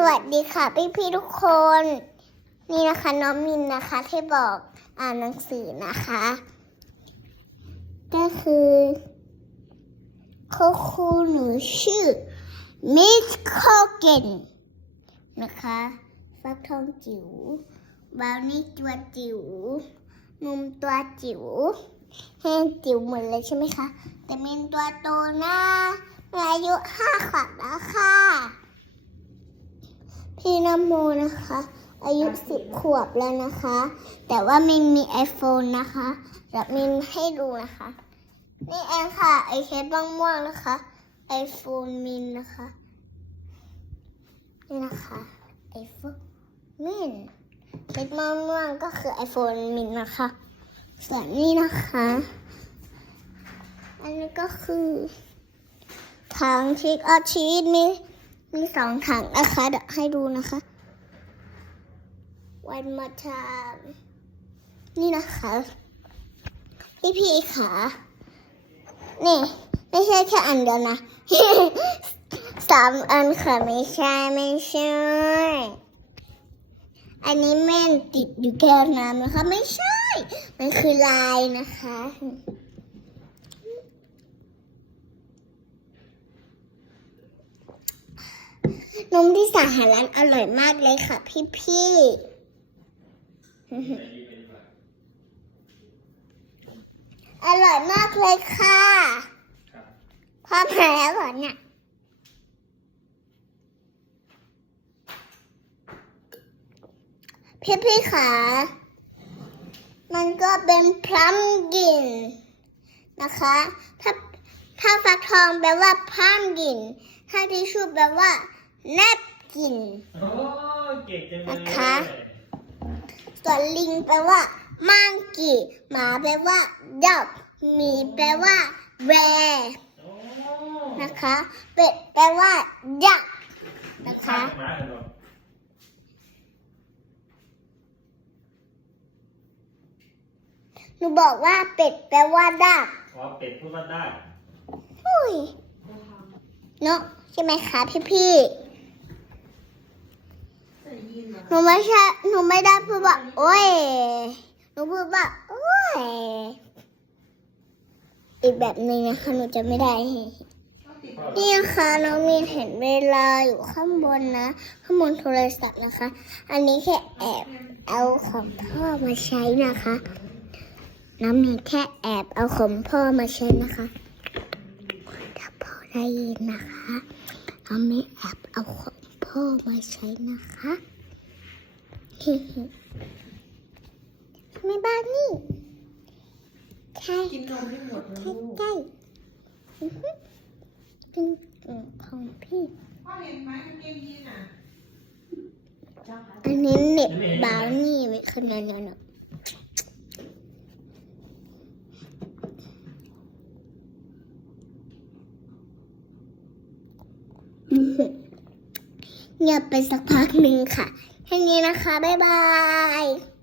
สวัสดีค่ะพี่พี่ทุกคน นี่นะคะน้องมินนะคะที่บอกอ่านหนังสือนะคะ ก็คือคุณครูหนูชื่อมิสโคเกนนะคะฟักทองจิ๋วบาวนี่ตัวจิ๋วมุมตัวจิ๋วแห้งจิ๋วหมดเลยใช่ไหมคะ แต่มินตัวโตนะอายุห้าขวบแล้วค่ะ พี่นโมนะคะ อายุสิบขวบแล้วนะคะ แต่ว่าไมินมี iPhone นะคะเดี๋ยวมินให้ดูนะคะ นี่เองค่ะ ไอเคสบ้างม่วงนะคะ iPhone มินนะคะ นี่นะคะ iPhone มินเคสบ้างม่วงก็คือ iPhone มินนะคะ ส่วนนี้นะคะ อันนี้ก็คือถังชิคอาชีสมี มีสองถังนะคะเดี๋ยวให้ดูนะคะ one more time นี่นะคะ พี่พีค่ะนี่ ไม่ใช่แค่อันเดียวนะสามอันค่ะไม่ใช่ไม่ใช่ อันนี้แม่นติดอยู่แก้วน้ำนะคะ ไม่ใช่ มันคือลายนะคะ นมที่สหารัฐอร่อยมากเลยค่ะพี่พี่อร่อยมากเลยค่ะพ่อมาแล้วเหรอเนี่ยพี่พี่ๆค่ะมันก็เป็นพลัมกินนะคะ ถ้าถ้าฟักทองแปลว่าพลัมกิน ถ้าทิชชู่แปลว่า นบกิน โอ้เก่งจังเลยนะคะ ส่วนลิงแปลว่ามังกีหมาแปลว่าดอกหมีแปลว่าแรโอ้นะคะ เป็ดแปลว่าดักนะคะ หมาเหรอหนูบอกว่าเป็ดแปลว่าดักอ๋อเป็ดพูดว่าได้ อุ้ยเนาะใช่ไหมคะพี่พี่ๆ หนูไม่ใช่หนูไม่ได้พูดว่าโอ้ยหนูพูดว่าโอ้ยอีกแบบหนึ่งนะคะหนูจะไม่ได้ นี่นะคะน้องมีนเห็นเวลาอยู่ข้างบนนะ ข้างบนโทรศัพท์นะคะ อันนี้แค่แอบเอาของพ่อมาใช้นะคะ น้องมีนแค่แอบเอาของพ่อมาใช้นะคะถ้าพ่อได้ยินนะคะน้องมีนแอบเอาของพ่อมาใช้นะคะ ไม่บ้านนี่ ใช่กินนมให้หมดนะใช่ลูกใช่อื้อหือเป็นของพี่พ่อเห็นไหมกางเกงยีนอะเจ้าค่ะอันนี้เน็ตบราวนี่ไว้ขนาดนั้นอะอื้อหือเงียบไปสักพักหนึ่งค่ะ แค่นี้นะคะ บ๊ายบาย